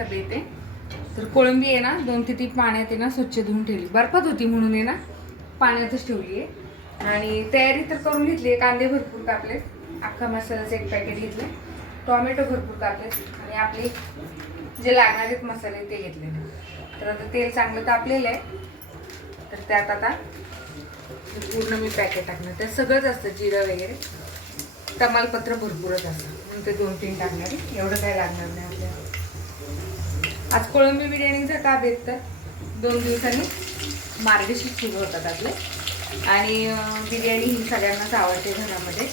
बेत आहे. तर कोळंबी आहे ना 2 ते 3 पाण्यात आहे ना स्वच्छ धुवून ठेवली. बर्फात होती म्हणून आहे ना पाण्यातच ठेवली आहे. आणि तयारी तर करून घेतली आहे. कांदे भरपूर कापले, अख्खा मसाल्याचं 1 पॅकेट घेतलं, टोमॅटो भरपूर कापले आणि आपले जे लागणार आहेत मसाले ते घेतले. तर आता तेल चांगलं तापलेलं आहे. तर त्यात आता पूर्ण मी पॅकेट टाकणार. त्यात सगळंच असतं, जिरं वगैरे, तमालपत्र भरपूरच असतं म्हणून ते 2-3 टाकणार आहे. एवढं काय लागणार नाही आपल्याला. आज कोळंबी बिर्याणीचा का बेत तर 2 दिवसांनी मार्गशीर्ष सुरू होतात आपले आणि बिर्याणी ही सगळ्यांनाच आवडते घरामध्ये.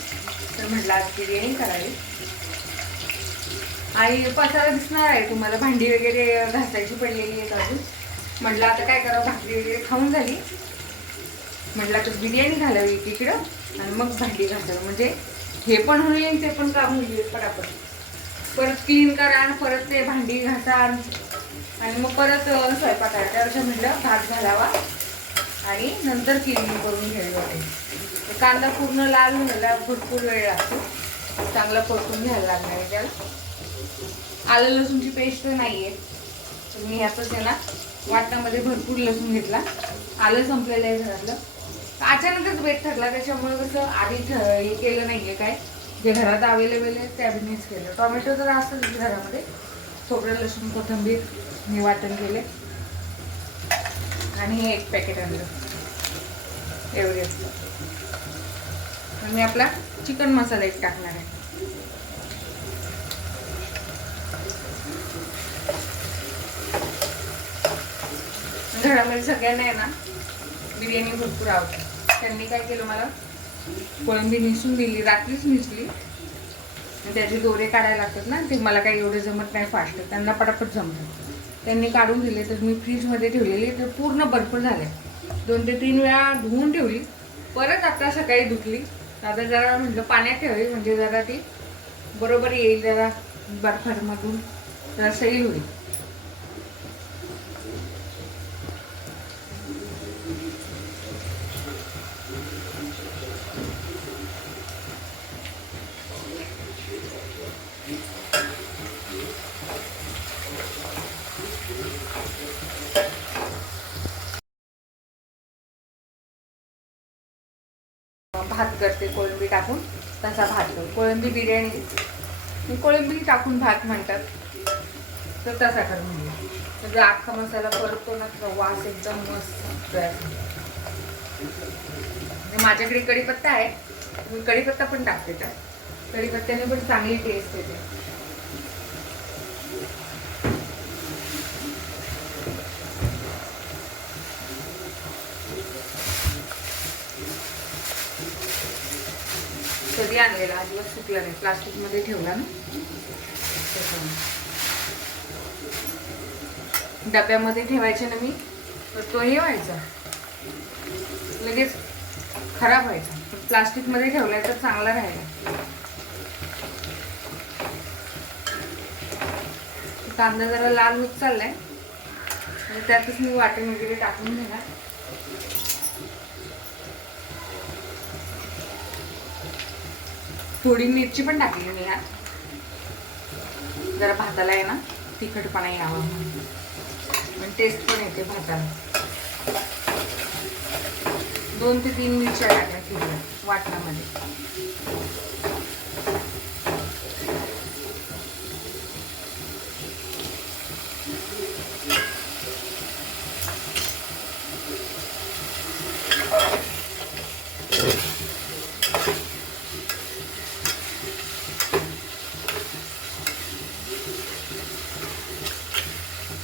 तर म्हटलं आज बिर्याणी करावी. आणि पसारा दिसणार आहे तुम्हाला, भांडी वगैरे घासायची पडलेली आहेत अजून. म्हटलं आता काय करावं, भाकरी वगैरे खाऊन झाली, म्हटलं आता बिर्याणी घालावी तिकडं आणि मग भांडी घासावं, म्हणजे हे पण होईल ते पण काम होईल पटापट. परत क्लीन करा आणि परत ते भांडी घासा आणि मग परत स्वयंपाक करा. त्यापेक्षा म्हटलं भात घालावा आणि नंतर क्लिनिंग करून घ्यावी वाटेल. कांदा पूर्ण लाल व्हायला भरपूर वेळ लागतो, चांगला परतून घ्यायला लागणार आहे त्याला. आलं लसूणची पेस्ट नाही आहे, तर मी ह्यातच आहे ना वाटणामध्ये भरपूर लसूण घेतला. आलं संपलेलं आहे घरातलं, अचानकच बेत ठरला, त्याच्यामुळे कसं आधी हे केलं नाही आहे. काय जे घरात अवेलेबल आहे त्यानेच केलं. टोमॅटो तर असतंच घरामध्ये, खोबरं लसूण कोथिंबीर मी वाटण केले आणि हे 1 पॅकेट आणलं एवढे असतं. मी आपला चिकन मसाला एक टाकणार आहे. घरामध्ये सगळ्यांना आहे ना बिर्याणी भरपूर आवडते. त्यांनी काय केलं, मला कोळंबी निसून दिली, रात्रीच निसली. त्याचे दोरे काढायला लागतात ना, ते मला काही एवढे जमत नाही फास्ट, त्यांना पटापट जमतात. त्यांनी काढून दिले, तर मी फ्रीजमध्ये ठेवलेली. तर पूर्ण बर्फ झाले, 2 ते 3 वेळा धुवून ठेवली, परत आता सकाळी धुतली. आता जरा म्हटलं पाण्यात ठेवावी, म्हणजे जरा ती बरोबर येईल, जरा बर्फामधून जरा सैल होईल. भात करते कोळंबी टाकून, तसा भात करतो. कोळंबी बिर्याणी कोळंबी टाकून भात म्हणतात, तर तसा कर म्हणजे म्हणजे अख्खा मसाला परततो ना, वास एकदम मस्त. माझ्याकडे कढीपत्ता आहे, मी कढीपत्ता पण टाकते त्यात. कढीपत्त्याने पण चांगली टेस्ट येते. कधी आणलेला, अजिबात सुकला नाही, प्लास्टिक मध्ये ठेवला ना, डब्यामध्ये ठेवायचे ना मी, तर तो हे व्हायचा, लगेच खराब व्हायचा. पण प्लास्टिक मध्ये ठेवलाय तर चांगला राहिला. कांदा जरा लाल होत चाललाय आणि त्यातच मी वाटण वगैरे टाकून घेणार. थोडी मिरची पण टाकली मी यात, जरा भाताला आहे ना तिखटपणा यावा म्हणून, टेस्ट पण येते भाताला. 2 ते 3 मिरच्या टाकल्या वाटणामध्ये.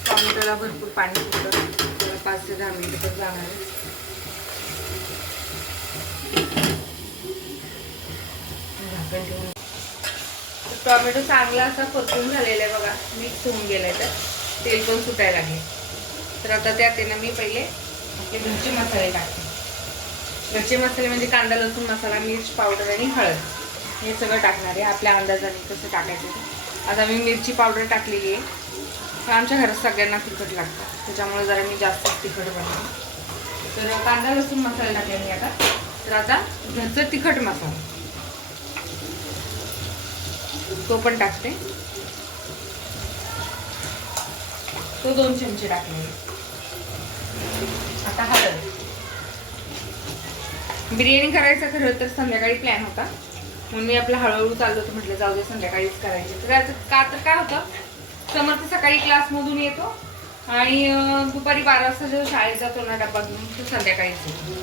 टोमॅटोला भरपूर पाणी सुटतं, 5 ते 10 मिनिटं तर जाणार आहे. टोमॅटो चांगला असा परतून झालेला आहे बघा, मिक्स होऊन गेलाय, तर तेल पण सुटायला लागले. तर आता त्यात ना मी पहिले आपले घरचे मसाले टाकते. घरचे मसाले म्हणजे कांदा लसूण मसाला, मिर्च पावडर आणि हळद, हे सगळं टाकणार आहे आपल्या अंदाजाने कसं टाकायचं. आता मी मिरची पावडर टाकलेली आहे, तर आमच्या घरात सगळ्यांना तिखट लागतं, त्याच्यामुळे जरा मी जास्त तिखट बनवते. तर कांदा लसूण मसाला टाकले मी आता. तर आता घरचं तिखट मसाला तो पण टाकते. तो 2 चमचे टाकले. आता हळद. बिर्याणी करायचा खरं तर संध्याकाळी प्लॅन होता, म्हणून मी आपलं हळूहळू चाललो होतं, म्हटलं जाऊ दे संध्याकाळीच करायचे. तर का तर काय होतं, समर्थ सकाळी क्लासमधून येतो आणि दुपारी 12 वाजता जेव्हा शाळेत जातो ना डब्बा घेऊन, तो संध्याकाळीच येतो.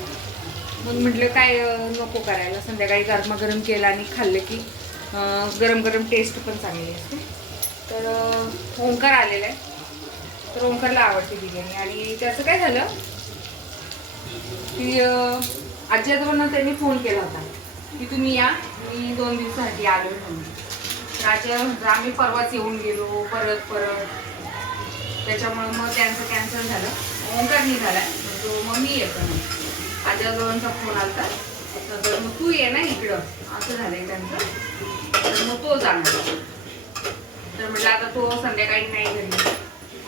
मग म्हटलं काय नको करायला, संध्याकाळी गरमागरम केलं आणि खाल्लं की गरम गरम टेस्ट पण चांगली असते. तर ओंकार आलेला आहे, तर ओंकारला आवडते बिर्याणी. आणि त्याचं काय झालं की आजी आजोबांना त्यांनी फोन केला होता की तुम्ही या, मी 2 दिवसासाठी आलो म्हणून. आजी म्हटलं आम्ही परवाच येऊन गेलो परत. त्याच्यामुळे मग त्यांचं कॅन्सल झालं. ओंकार निघाला तो, मग मी येतो ना. आजी आजोबांचा फोन आला तर मग तू ये ना इकडं, असं झालंय त्यांचं. तर मग तो जाणार. तर म्हटलं आता तो संध्याकाळी नाही घरी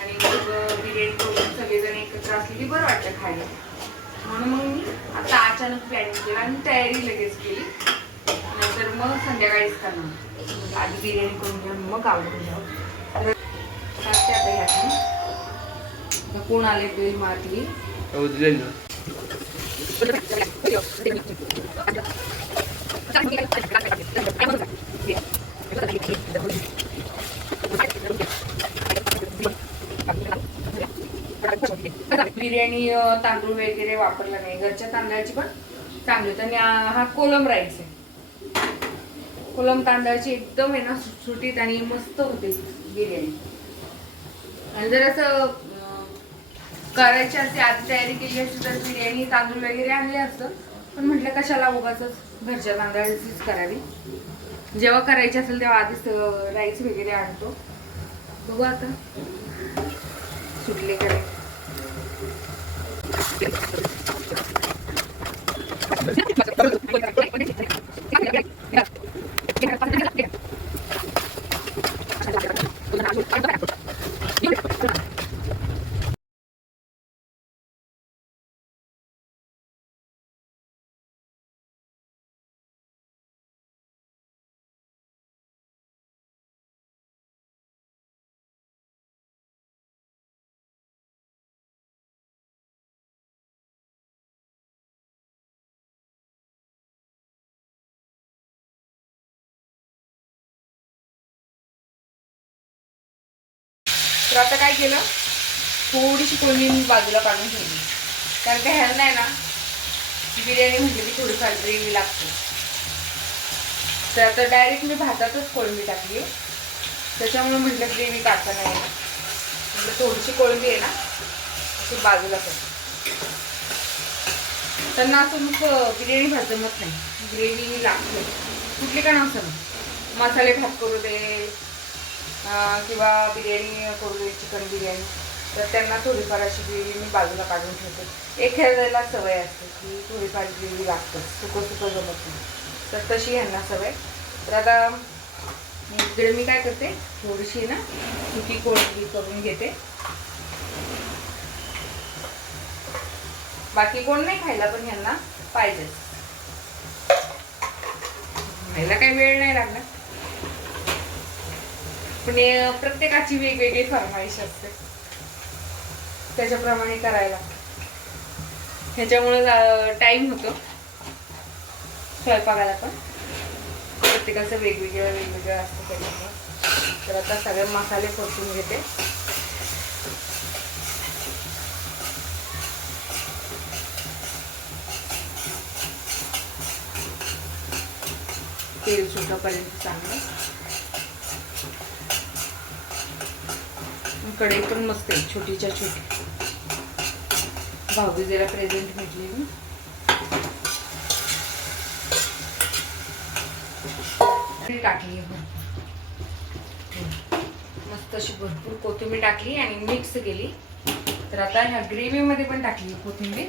आणि मग बिर्याणी करून सगळेजण एकत्र असलेली बरं वाटतं खायला, म्हणून मग मी आता अचानक प्लॅनिंग केलं आणि तयारी लगेच केली. नंतर मग संध्याकाळीच करणार, आधी बिर्याणी करून घेऊन मग आवडून घ्यावं. आता ह्यातून कोण आले बेल मारली बिर्याणी. तांदूळ वगैरे वापरला नाही, घरच्या तांदळाची पण चांगली होती. आणि हा कोलम राईस आहे, कोलम तांदळाची एकदम आहे ना सुटसुटीत आणि मस्त होते बिर्याणी. आणि जर असं करायची असते, आधी तयारी केली असती तर बिर्याणी तांदूळ वगैरे आणले असतं, पण म्हटलं कशाला उगाचच घरच्या तांदळाचीच करावी. जेव्हा करायची असेल तेव्हा आधीच राईस वगैरे आणतो. बघू आता सुटले करे. तर आता काय केलं, थोडीशी कोळंबी मी बाजूला काढून ठेवली, कारण काय ह्याला नाही ना बिर्याणी म्हटली की थोडीफार ग्रेव्ही लागते. तर आता डायरेक्ट मी भातातच कोळंबी टाकली, त्याच्यामुळे म्हटलं ग्रेव्ही टाकता नाही, म्हटलं थोडीशी कोळंबी आहे ना अशी बाजूला करते. त्यांना असं मग बिर्याणी भात जमत नाही, ग्रेव्ही लागते कुठली का नसं, मसाले भात करू दे किंवा बिर्याणी करू दे, चिकन बिर्याणी, तर त्यांना थोडीफार अशी ग्रेव्ही मी बाजूला काढून ठेवते. एखाद्याला सवय असते की थोडीफार ग्रेव्ही लागतं, सुकं जमत नाही, तर तशी ह्यांना सवय. तर आता इकडे मी काय करते, थोडीशी ना सुकी कोळंबी करून घेते. बाकी कोण नाही खायला, पण ह्यांना पाहिजेच. खायला काही वेळ नाही लागला, पण प्रत्येकाची वेगवेगळी फरमाईश असते, त्याच्याप्रमाणे करायला. ह्याच्यामुळे टाइम होतो स्वयंपाकाला, पण प्रत्येकाचं वेगवेगळं असतं त्याच्यामुळे. तर आता सगळे मसाले परतून घेते. तेल सुटापर्यंत चांगलं. कढई पण मस्त आहे, छोटीच्या छोटी. भाऊबीजेला प्रेझेंट भेटली मी. टाकली मस्त अशी भरपूर कोथिंबीर टाकली आणि मिक्स केली. तर आता ह्या ग्रेव्ही मध्ये पण टाकली कोथिंबीर,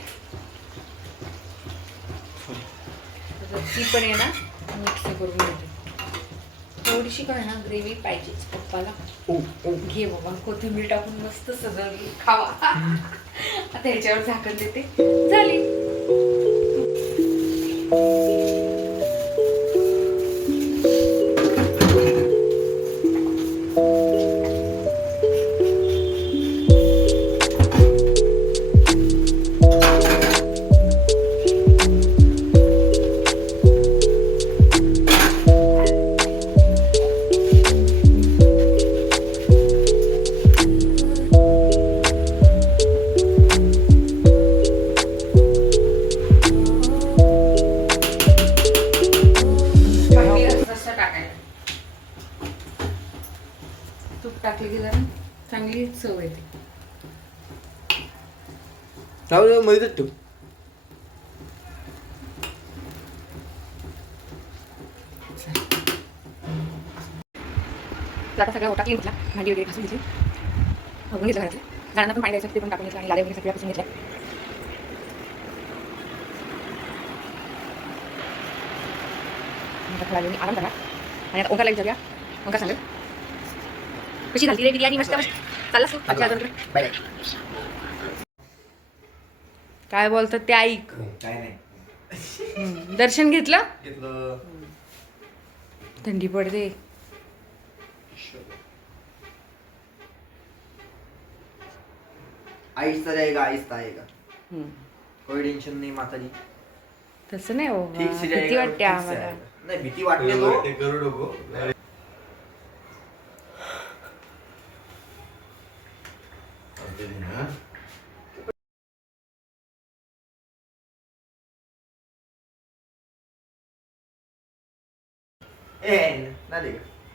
ती पण आहे ना मिक्स करून घेते. थोडीशी काय ना ग्रेव्ही पाहिजेच पप्पाला. घे बाबा, कोथिंबीर टाकून मस्त सजवली, खावा. आता ह्याच्यावर झाकण देते, झाली. चांगली चव येते. मध्ये ठेव. आता सगळं ओटा क्लीन घेतला, भांडी वगैरे घासून घेतली, बघून घेतलं घरातलं. झाडांना पण पाणी द्यायचं ते पण टाकून घेतलं आणि लाद्या वगैरे सगळ्या पुसून घेतल्या. थोडा वेळ आराम करा आणि आता ओंकारला विचारूया. ओंकार सांगेल कशी झाली रे बिर्याणी. मस्त मस्त चालला तू आजच्या आजोबाकडे. काय बोलतात ते ऐक. काय नाही. दर्शन घेतलं. घेतलं. थंडी पडते. आईस रहेगा आहिस्ता आएगा. कोई टेंशन नहीं माताजी. तसं नाही हो, ठीक से भीती जाएगा, वाटते ठीक से आम्हाला. आएगा. नाही भीती वाटते तो ते करू नको.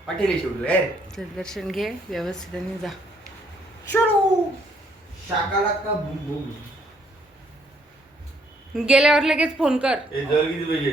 पाटील तर दर्शन घे व्यवस्थित आणि जा. शाकाला का बूम बूम. गेल्यावर लगेच फोन कर. हे जर किती पाहिजे